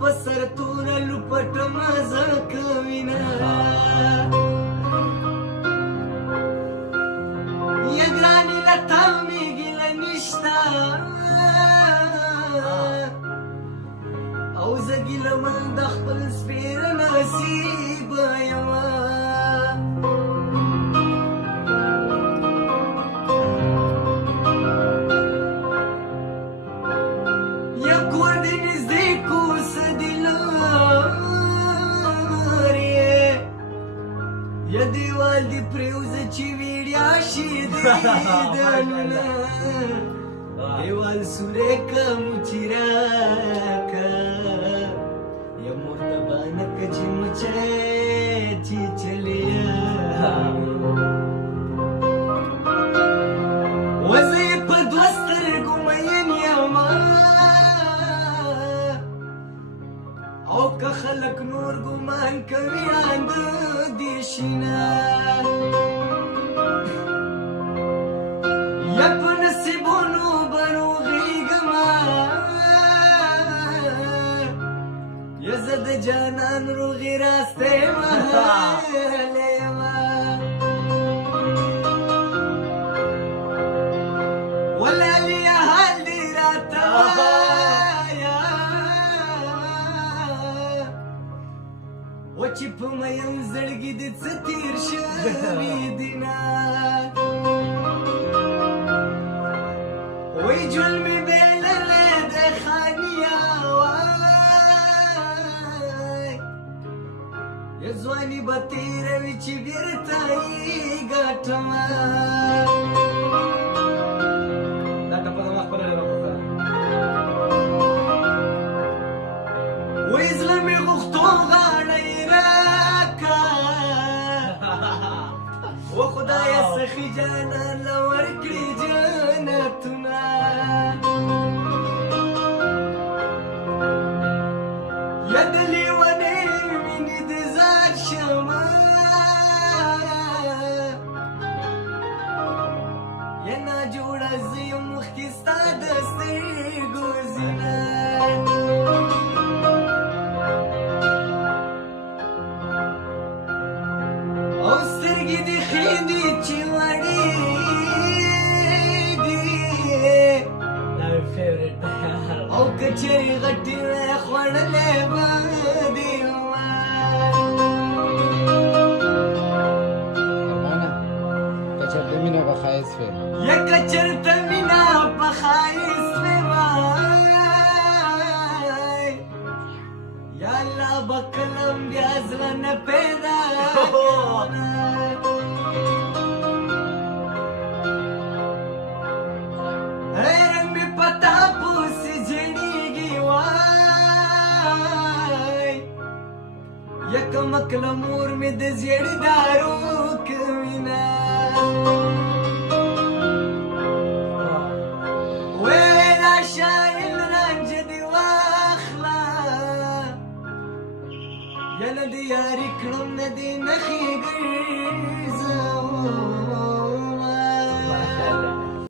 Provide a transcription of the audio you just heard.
په سر توره لوپټه مزه کوینه یا ګرانې له تا مې ګیله نشته او زه ګیلهمن د خپل سپېره نصیبه یمه یا دیوال دی پریوزه چی ویډیا شي دیدنونه دیوال سوره کمو چیراکا یا مرتبانه کچی مچه چی چلیا وزه په دوسترګو مین یما او که خلک نور ګمان کوي اند دي شینا یا په نصیبونو بروغیږما یا زه د جانان روغي راسته مهالېما ولالي حال دې راته و چې په مین زړګي دې څه تېر شوي دینه وای ژوند مې بېللی د خانیه وای یا ځواني به تېروي چې بېرته یې ګټمه دا ټپه زما خپله راوخته وای زړه مې غوښتو غاړه یې راکړه و خدایه سخي جانان له ورکړي جنتونه یا د لیونۍ مینې د ځان شمه یا ناجوړه زه یم مخکې ستا د سترګو زینه او سترګې دې ښې دي چې وړې دي او که چېرې غټې وې خوړلې به دې که چېرته مینه په ښایست وې یا که چېرته مینه په ښایست وې وای یا الله به کلم بیا زړه نه پیدا رنګ مې پتا پوسې جړېږي وای یا کمکله مور مې د زیړې دارو کوینه وی راشه رنج دې واخله یا نه دې یاري کړم نه دې نښې ګرځوه